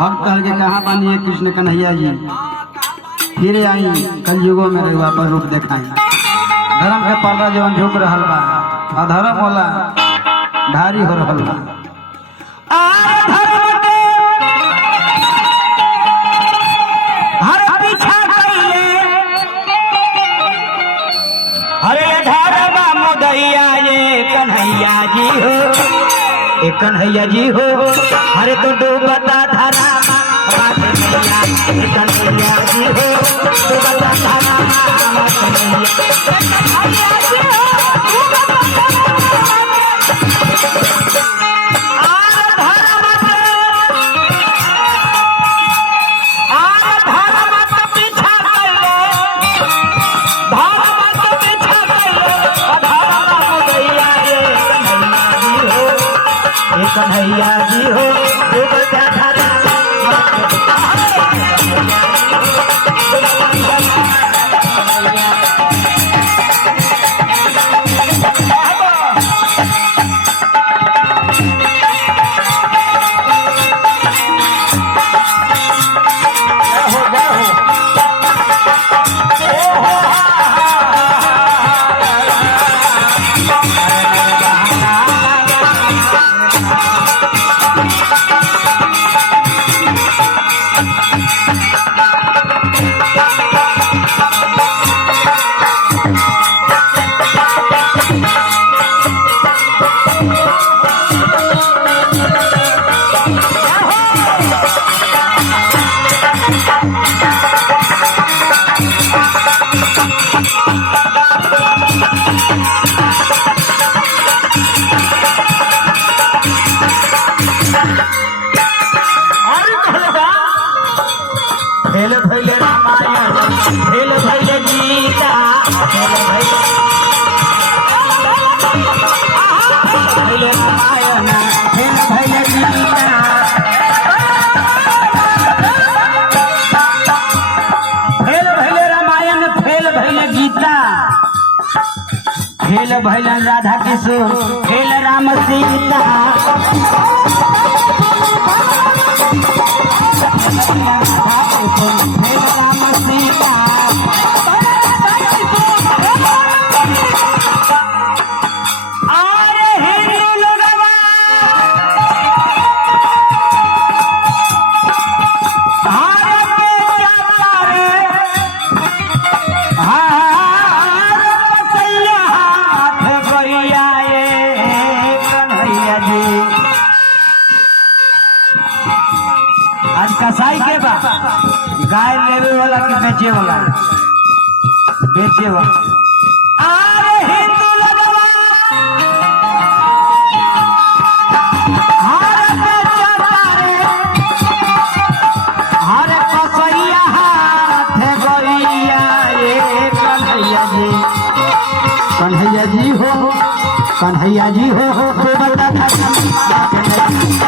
भक्त के कहाँ बनिए कृष्ण कन्हैया जी फिर आई कलयुगों में रहुआ पर रूप देखाई। धर्म के पल्ला जवन झुक रहा बा अधर्म होला भारी हो रहा बा। कन्हैया जी हो कन्हैया जी हो हरे तो डूबता धारा कन्हैया जी हो डूबता धारा कन्हैया जी हो डूबता धारा भेल भैल रामायण भेल भैल गीता भेल रामायण भेल भैल गीता भेल भैल रामायण भेल भैल गीता भेल भैल राधा किशोर भेल राम सीता आज कसाई के बा गाय लेवे वाला के बेचे वाला अरे हिंदू लगवा हरे कसैया हाथ गैया ये कन्हैया जी हो कन्हैया जी हो बता था